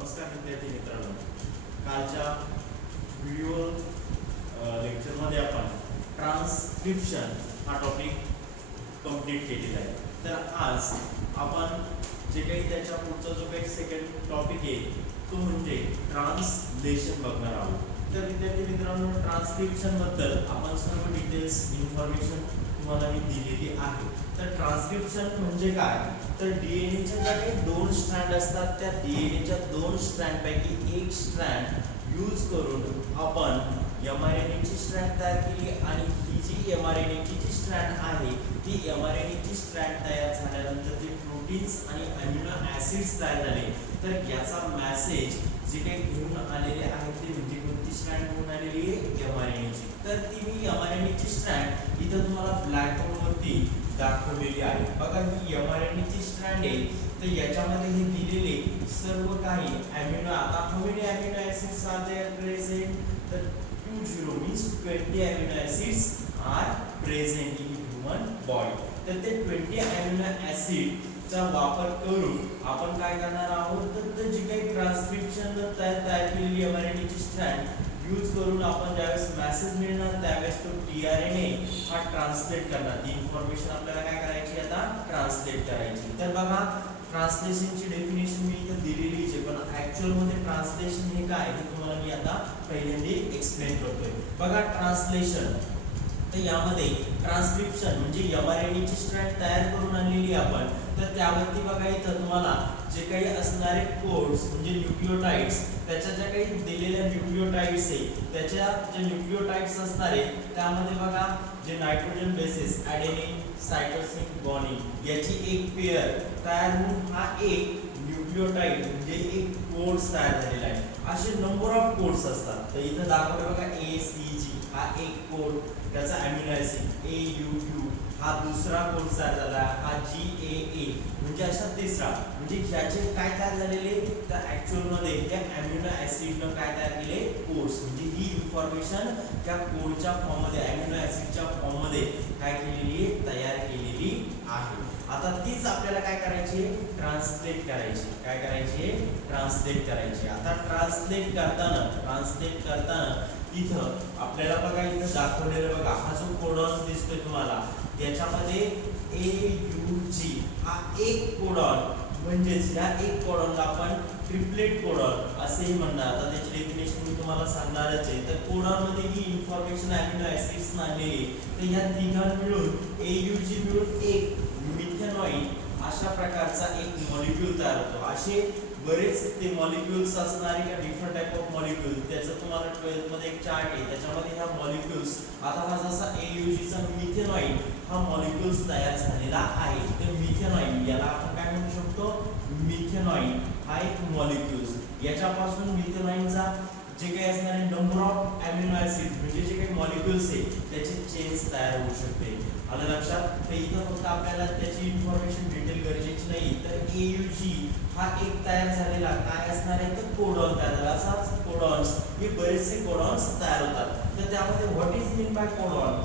नमस्कार विद्यार्थी मित्रांनो, कालच्या व्हिडिओ लेक्चरमध्ये आपण ट्रान्सक्रिप्शन हा टॉपिक कंप्लीट केलेला आहे. तर आज आपण जे काही त्याच्या पुढचा जो काही सेकंड टॉपिक आहे तो म्हणजे ट्रान्सलेशन बघणार आहोत. तर विद्यार्थी मित्रांनो, ट्रान्सक्रिप्शन बद्दल आपण सर्व डिटेल्स इन्फॉर्मेशन तुम्हाला मी दिलेली आहे. तर ट्रान्सक्रिप्शन म्हणजे काय, तर डीएनएच्या ज्या काही दोन स्ट्रँड असतात त्या डीएनएच्या दोन स्ट्रँड पैकी एक स्ट्रँड यूज करून आपण एमआरएनएची स्ट्रँड तयार केली आणि ही जी एमआरएनएची जी स्ट्रँड आहे ती एमआरएनएची स्ट्रँड तयार झाल्यानंतर जे प्रोटीन्स आणि अमिनो ऍसिड्स तयार झाले तर याचा मेसेज जे काही घेऊन आलेले आहेत ते म्हणजे कोणती स्ट्रँड घेऊन आलेली आहे, एमआरएनएची. तर ती मी एमआरएनएची स्ट्रँड इथं तुम्हाला ब्लॅक बोर्ड वरती दाखवलेली आहे. बघा, ही एमआरएनएची स्ट्रँड आहे. तर याच्यामध्ये हे दिलेले सर्व काही अमिनो, आता how many amino acids are there present, तर 20 means 20 amino acids are present in human body. तर ते 20 अमिनो ऍसिड चा वापर करून आपण काय करणार आहोत, तर जी काही ट्रान्सक्रिप्शन तयार केलेली एमआरएनएची स्ट्रँड यूज करून आपण ज्यावेळेस मेसेज मिळणार त्यावेळेस तो टीआरएनए हा ट्रान्सलेट करणार. ती इन्फॉर्मेशन आपल्याला काय करायची, आता ट्रान्सलेट करायची. तर बघा, ट्रान्सलेशनची डेफिनेशन मी इथे दिलेली आहे, पण ऍक्च्युअल मध्ये ट्रान्सलेशन हे काय हे तुम्हाला मी आता पहिल्यांदा एक्सप्लेन करतोय. बघा, ट्रान्सलेशन तर यामध्ये ट्रान्सक्रिप्शन म्हणजे एमआरएनएची स्ट्रँड तयार करून आणलेली आपण, तर त्यावरती बघा इथं तुम्हाला जे काही असणारे कोड्स म्हणजे न्यूक्लियोटाइड्स, त्याच्या ज्या काही दिलेल्या न्यूक्लियोटाइड्स आहे त्याच्या जे न्यूक्लियोटाइड्स असणार आहे त्यामध्ये बघा जे नायट्रोजन बेसेस ॲडेनिन सायटोसिन ग्वानिन याची एक पेअर तयार होऊन हा एक न्यूक्लियोटाइड म्हणजे एक कोड्स तयार झालेला आहे. असे नंबर ऑफ कोड्स असतात. तर इथं दाखवलं बघा, ए सी जी हा एक कोड, त्याचा amino acid A you you हा दुसरा कोड तयार झाला, हा जी ए ए म्हणजे असा तिसरा. म्हणजे ह्याचे काय तयार झालेले, तर ऍक्च्युअल मध्ये त्या अमिनो ऍसिडनं काय तयार केले, कोड्स. म्हणजे ही इन्फॉर्मेशन त्या कोडच्या फॉर्म मध्ये अमिनो ऍसिडच्या फॉर्म मध्ये काय केलेली आहे, तयार केलेली आहे. आता तीच आपल्याला काय करायची, ट्रान्सलेट करायची. काय करायची, ट्रान्सलेट करायची. आता ट्रान्सलेट करताना इथं आपल्याला बघा इथं दाखवलेलं बघा, हा जो कोडॉन दिसतोय तुम्हाला त्याच्यामध्ये ए यू जी हा एक कोडॉन, म्हणजेच या एक कोडॉनला आपण ट्रिपलेट कोडॉन असेही म्हणणार. आता त्याची डेफिनेशन मी तुम्हाला सांगणारच आहे. तर कोडॉन मध्ये ही इन्फॉर्मेशन अमिनो ऍसिड्स आणलेली, तर या तिघां मिळून ए यू जी मिळून एक मिथेनॉइड अशा प्रकारचा एक मॉलिक्यूल तयार होतो. असे बरेच ते मॉलिक्यूल्स असणारे का डिफरंट टाइप ऑफ मॉलिक्यूल, त्याचं तुम्हाला 12th मध्ये एक चार्ट आहे त्याच्यामध्ये ह्या मॉलिक्यूल्स, आता हा जसा AUG चा मिथेनॉइड हा मॉलिक्यूल्स तयार झालेला आहे. तर मिथेनॉइड याला आपण काय म्हणू शकतो, मिथेनॉइड हा एक मॉलिक्यूल्स. याच्यापासून मिथेनॉइडचा जे काही असणारे नंबर ऑफ अमिनो ऍसिड म्हणजे जे काही मॉलिक्यूल्स आहे त्याची चेन्स तयार होऊ शकते. आलं लक्षात. तर इथं फक्त आपल्याला त्याची इन्फॉर्मेशन डिटेल गरजेची नाही. तर AUG हा एक तयार झालेला काय असणार आहे, तर कोडॉन तयार झाला. असाच कोडॉन्स हे बरेचसे कोडॉन्स तयार होतात. तर त्यामध्ये what is mean bye codon,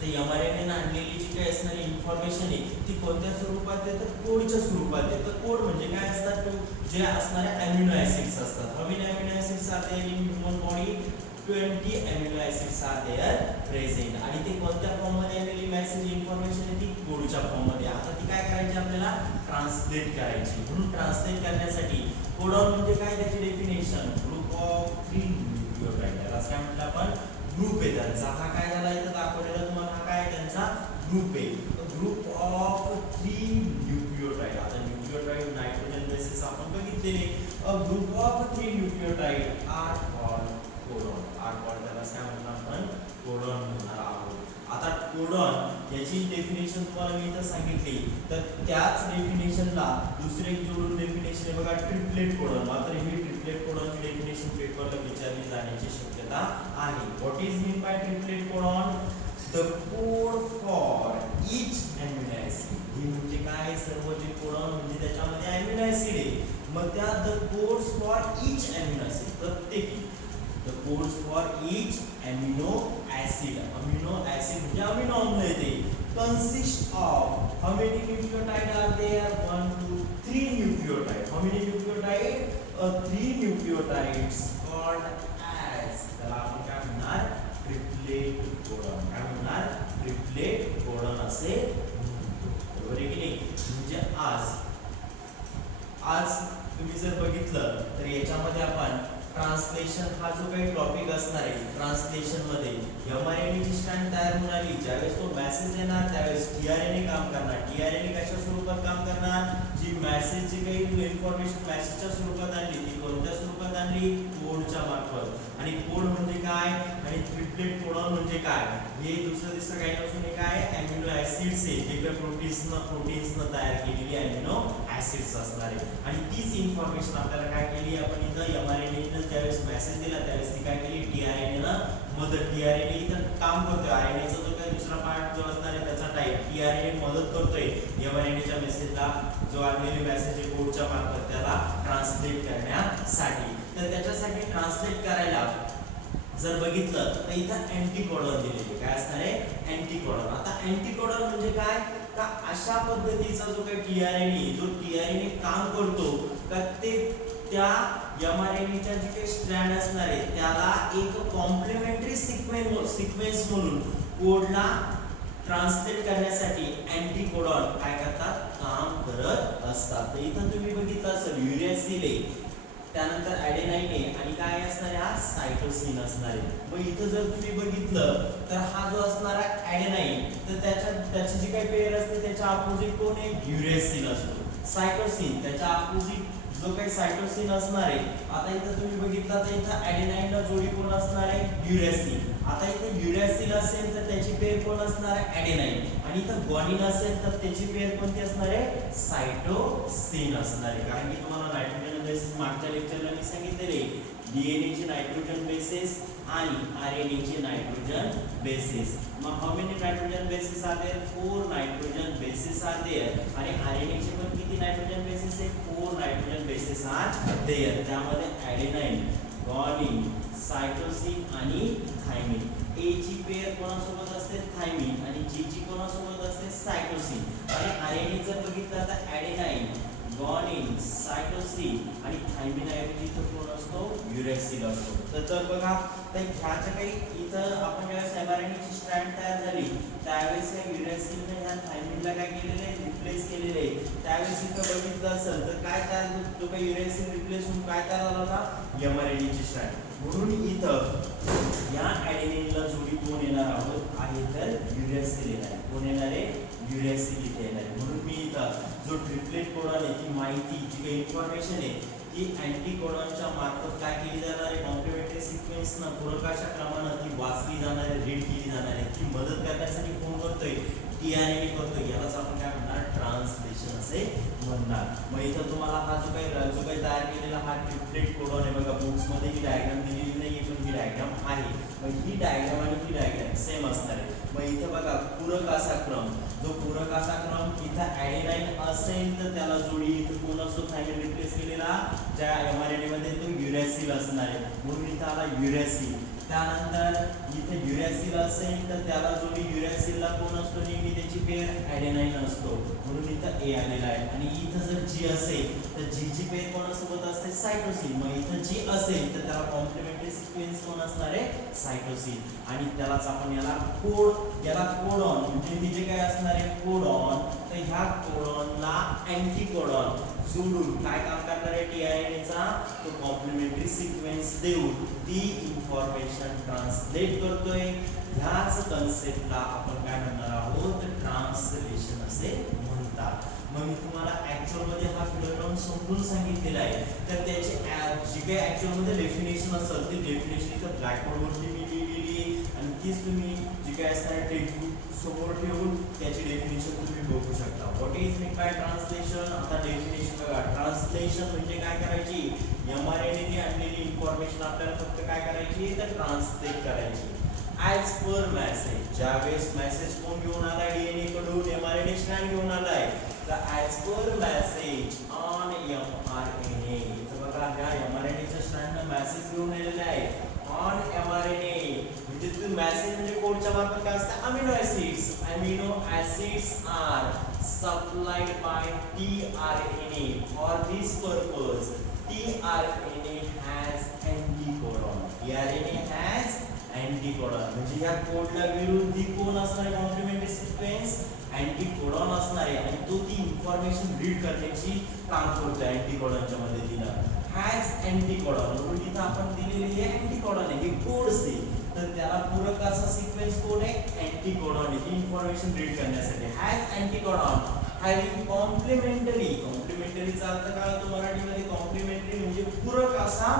तर एमआरएनए आणलेली जी काही असणारी इन्फॉर्मेशन आहे ती कोणत्या स्वरूपात आहे, तर कोडच्या स्वरूपात आहे. तर कोड म्हणजे काय असतात, जे असणारे अमिनो ऍसिड्स असतात. How many amino acids are there in human body, 20 amino acids are there present. आणि ते कोणत्या फॉर्म मध्ये आलेली मेसेज इन्फॉर्मेशन आहे, ती कोडच्या फॉर्म मध्ये. आता ती काय करायची, आपल्याला ट्रान्सलेट करायची. म्हणून ट्रान्सलेट करण्यासाठी कोडॉन म्हणजे काय, त्याची डेफिनेशन ग्रुप ऑफ 3 न्यूक्लियोटाइड. त्याला काय म्हटलं आपण, ग्रुप आहे त्यांचा. हा काय झाला इथं दाखवलेला तुम्हाला, हा काय त्यांचा ग्रुप आहे. Group of 3 nucleotide. आता न्यूक्लियोटाइड नायट्रोजन बेसेस आपण बघितलेले. A group of 3 nucleotide are called codon. Are called त्याला काय म्हणणार आपण, कोडॉन म्हणणार आहोत. आता कोडॉन याची डेफिनेशन तुम्हाला मी इथं सांगितली, तर त्याच डेफिनेशनला दुसरे जोडून डेफिनेशन आहे बघा, ट्रिपलेट कोडॉन. मात्र ही ट्रिपलेट कोडॉनची डेफिनेशन पेपरला विचारली जाण्याची शक्यता आहे. What is mean by triplet codon, the code for each amino acid. ही म्हणजे काय, सर्व जे कोडॉन म्हणजे त्याच्यामध्ये अमिनो ऍसिड आहे, मग त्या the codes for each amino acid, प्रत्येकी the codes for each amino acid. Amino acid म्हणजे अमिनो आम्ल येते. consist of how many nucleotide are there, 1 2 3 nucleotide. How many nucleotide, 3 nucleotides called as, त्याला आपण काय म्हणणार, ट्रिपलेट कोडॉन. काय म्हणणार, ट्रिपलेट कोडॉन असे म्हणतो. बरोबर आहे की नाही. म्हणजे आज तुम्ही जर बघितलं तर याच्यामध्ये आपण ट्रान्सलेशन हा जो काही टॉपिक असणार आहे, ट्रान्सलेशन मध्ये mRNA ची स्ट्रँड तयार होऊन आली, ज्यावेळेस तो मेसेज येणार त्यावेळेस टीआरएनए काम करणार. टीआरएनए कशा स्वरूपात काम करणार, जी मेसेज जी काही इन्फॉर्मेशन मेसेजच्या स्वरूपात आणली ती कोणत्या स्वरूपात आणली, कोडच्या मार्फत. आणि कोड म्हणजे काय आणि ट्रिपलेट कोडॉन म्हणजे काय, हे दुसरं दिसतं काही नसून हे काय, अॅमिनो ऍसिड्स आहे, जे काही प्रोटीन्सनं तयार केलेली अॅमिनो ऍसिड्स असणार आहे. आणि तीच इन्फॉर्मेशन आपल्याला काय केली आपण इथं mRNA ने ज्यावेळेस मेसेज दिला त्यावेळेस ती काय केली, टीआरएनए ला मदत. टीआरएनए इथं काम करतोय, आरएनए चा जो काही दुसरा पार्ट जो असणार आहे त्याचा टाइप टीआरएनए मदत करतोय mRNA च्या मेसेजला, जो आलेली मेसेज आहे कोडच्या मार्फत त्याला ट्रान्सलेट करण्यासाठी. तर त्याच्यासाठी ट्रान्सलेट करायला जर बघितलं तर इथं अँटीकोडॉन दिलेले, काय असणार आहे, अँटीकोडॉन. आता अँटीकोडॉन म्हणजे काय, का अशा पद्धतीचा जो काही टीआरएनए काम करतो का ते त्या mRNA च्या जे काही स्ट्रँड असणार आहे त्याला एक कॉम्प्लिमेंटरी सिक्वेन्स म्हणून कोडला ट्रान्सलेट करण्यासाठी अँटीकोडॉन काय करतात, काम करत असतात. तर इथं तुम्ही बघितलं असेल युरॅसिल आहे, त्यानंतर ॲडेनाइन आहे आणि काय असणार आहे, हा सायटोसिन असणार आहे. मग इथं जर तुम्ही बघितलं तर हा जो असणारा ॲडेनाइन तर त्याची जी काही पेअर असते त्याच्या अपोजिट कोण आहे, युरॅसिल असतो. सायटोसिन त्याच्या अपोजिट जो काही सायटोसिन असणार आहे. आता इथं तुम्ही बघितलं तर इथं ॲडेनाइनला जोडी कोण असणार आहे, युरॅसिल. आता इथं युरॅसिल असेल तर त्याची पेअर कोण असणार आहे, ॲडेनाइन. आणि इथं ग्वानिन असेल तर त्याची पेअर कोणती असणार आहे, सायटोसिन असणार आहे. कारण की तुम्हाला नायट्रोजन बेसिस मागच्या लेक्चरला मी सांगितलेले, डीएनए चे नायट्रोजन बेसिस आणि आरएनए चे नायट्रोजन बेसिस. मग how many nitrogen bases are there, 4 nitrogen bases are there. आणि आरएनए चे पण किती नायट्रोजन बेसिस आहे, 4 नायट्रोजन बेसिस आर देयर. त्यामध्ये ॲडेनाइन, ग्वानिन, सायटोसिन आणि थायमिन. ए ची पेअर कोणासोबत असते, थायमिन. आणि जी ची कोणासोबत असते, सायटोसिन. आणि आरएनए जर बघितलं तर ॲडेनाइन, ग्वानिन, सायटोसिन आणि थायमिन ऐवजी इथं कोण असतो, युरॅसिल असतो. तर बघा तर ह्याच्या काही इथं आपण ज्यावेळेस mRNA ची स्ट्रँड तयार झाली त्यावेळेस या युरॅसिलने ह्या थायमिनला काय केलेलं आहे, रिप्लेस केलेलं आहे. त्यावेळेस इथं बघितलं असेल तर काय तयार होतो, काही युरॅसिल रिप्लेस होऊन काय तयार झाला होता, mRNA ची स्ट्रँड. म्हणून इथं या ॲडेनिनला जोडी कोण येणार आहोत आहे तर युरॅसिल येणार आहे. कोण येणार आहे, युरॅसिल इथे येणार आहे. म्हणून मी इथं जो ट्रिपलेट कोडॉन आहे ती माहिती जी काही इन्फॉर्मेशन आहे ती अँटीकोडॉनच्या मार्फत काय केली जाणार आहे, कॉम्प्लिमेंटरी सिक्वेन्सनं पूरकाच्या क्रमानं ती वाचली जाणार आहे, रीड केली जाणार आहे. ती मदत करण्यासाठी कोण करतोय, टीआरएनए करतोय. यालाच आपण काय म्हणणार, ट्रान्सलेशन असे म्हणणार. मग इथं तुम्हाला हा जो काही तयार केलेला हा ट्रिपलेट कोडॉन आहे बघा, बुक्स मध्ये ही डायग्राम दिलेली नाही पण ही डायग्राम आहे. मग ही डायग्राम आणि ही डायग्राम सेम असणार आहे. मग इथं बघा पूरक असा क्रम, जो पूरक असा क्रम इथं ॲडेनाइन असेल तर त्याला जोडी इथं कोण असतो, थायमिन रिप्लेस केलेला ज्या mRNA मध्ये तो युरॅसिल असणार आहे. म्हणून इथं आला युरॅसिल. त्यानंतर इथे युरॅसिल असेल तर त्याला जोडी युरॅसिलला कोण असतो, नेहमी त्याची पेअर ॲडेनाइन असतो. म्हणून इथं ए आलेला आहे. आणि इथं जर जी असेल तर जी ची पेअर कोणासोबत असते, सायटोसिन. मग इथं जी असेल तर त्याला कॉम्प्लिमेंटरी सिक्वेन्स कोण असणार आहे, सायटोसिन. आणि त्यालाच आपण याला कोडॉन म्हणजे ही जे काय असणार आहे कोडॉन, तर ह्या कोडॉनला अँटीकोडॉन जोडून काय काम करणार आहे, टीआरएनए चा तो कॉम्प्लिमेंटरी सिक्वेन्स देऊन ती इन्फॉर्मेशन ट्रान्सलेट करतोय. ह्याच कन्सेप्टला आपण काय म्हणणार आहोत, ट्रान्सलेशन असे म्हणतात. मग मी तुम्हाला ऍक्च्युअल मध्ये हा फिनोमेनॉन समजून सांगितलेला आहे. तर त्याची जी काही ऍक्च्युअल मध्ये डेफिनेशन असेल ती डेफिनेशन इथं ब्लॅकबोर्ड वरती मी लिहिलेली आहे आणि तीच तुम्ही जी काय असणार टेक्स्टबुक समोर ठेवून त्याची डेफिनेशन तुम्ही बघू शकता. What is mean bye translation. आता डेफिनेशन बघा, ट्रान्सलेशन म्हणजे काय करायची, mRNA ने आणलेली इन्फॉर्मेशन आपल्याला फक्त काय करायची तर ट्रान्सलेट करायची. ॲज पर मेसेज, ज्यावेळेस मेसेज कोण घेऊन आलाय, डीएनए कडून mRNA स्ट्रँड घेऊन आलाय, तर as per message on mRNA. इथं बघा ह्या mRNA च्या स्ट्रँडनं मेसेज घेऊन आलेला आहे ऑन mRNA. म्हणजे तो मेसेज म्हणजे कोडच्या मार्फत काय असतं, amino acids. Amino acids are supplied by tRNA. For this purpose tRNA has anticodon. tRNA has anticodon म्हणजे या कोडला विरुद्धी कोण असणार आहे कॉम्प्लिमेंटरी सिक्वेन्स अँटीकोडॉन असणार आहे आणि तो ती इन्फॉर्मेशन रीड करण्याची काम करतो अँटीकोडॉनच्या मदतीने हॅज अँटीकोडॉन म्हणून इथं आपण दिलेले हे अँटीकोडॉन आहे हे कोड्स आहे तर त्याला पूरक असा सिक्वेन्स कोड आहे अँटीकोडॉन ही इन्फॉर्मेशन रीड करण्यासाठी हॅज अँटीकोडॉन हॅविंग कॉम्प्लिमेंटरी चा अर्थ काय होतो मराठीमध्ये कॉम्प्लिमेंटरी म्हणजे पूरक असा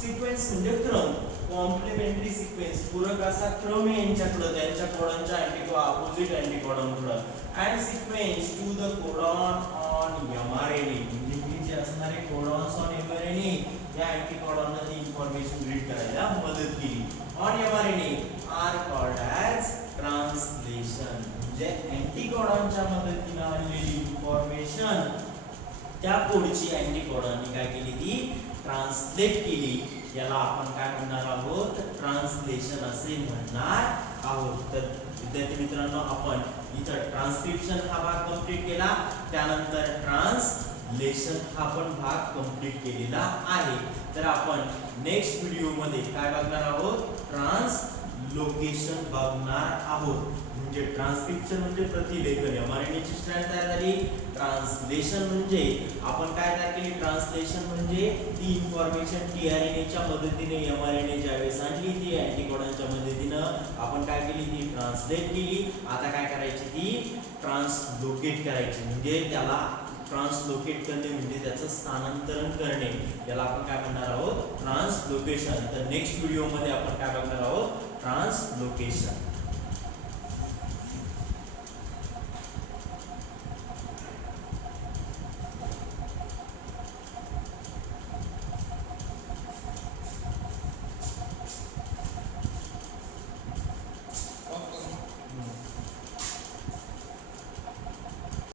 सिक्वेन्स म्हणजे क्रम कॉम्प्लिमेंटरी सिक्वेन्स पूरक असा क्रम आहे यांच्याकडे त्यांच्या कोडॉनच्या अपोजिट अँटीकोडॉनकडे and sequence to the codon on mRNA म्हणजे हे जे असणारे कोडॉन्स ऑन mRNA या अँटीकोडॉनने ती इन्फॉर्मेशन रीड करायला मदत केली on mRNA are called as translation म्हणजे अँटीकोडॉनच्या मदतीने आलेली इन्फॉर्मेशन त्या कोडची अँटीकोडॉनने काय केली ती ट्रान्सलेट केली याला आपण काय म्हणणार आहोत ट्रान्सलेशन असे म्हणणार आहोत तर विद्यार्थी मित्रांनो आपण इथं ट्रान्सक्रिप्शन हा भाग कंप्लीट केला त्यानंतर ट्रान्सलेशन हा पण भाग कंप्लीट केलेला आहे तर आपण नेक्स्ट व्हिडिओ मध्ये काय बघणार आहोत ट्रान्सलोकेशन बघणार आहोत म्हणजे ट्रान्सक्रिप्शन म्हणजे प्रतिलेखन mRNA ची स्ट्रँड तयार झाली ट्रान्सलेशन म्हणजे आपण काय तयार केली ट्रान्सलेशन म्हणजे ती इन्फॉर्मेशन tRNA च्या मदतीने mRNA ज्यावेळेस आणली ती अँटीकोडॉनच्या मदतीने आपण काय केली ती ट्रान्सलेट केली आता काय करायची ती ट्रान्सलोकेट करायची म्हणजे त्याला ट्रान्सलोकेट करणे म्हणजे त्याचं स्थानांतरण करणे याला आपण काय म्हणणार आहोत ट्रान्सलोकेशन तर नेक्स्ट व्हिडिओ मध्ये आपण काय बघणार आहोत ट्रान्सलोकेशन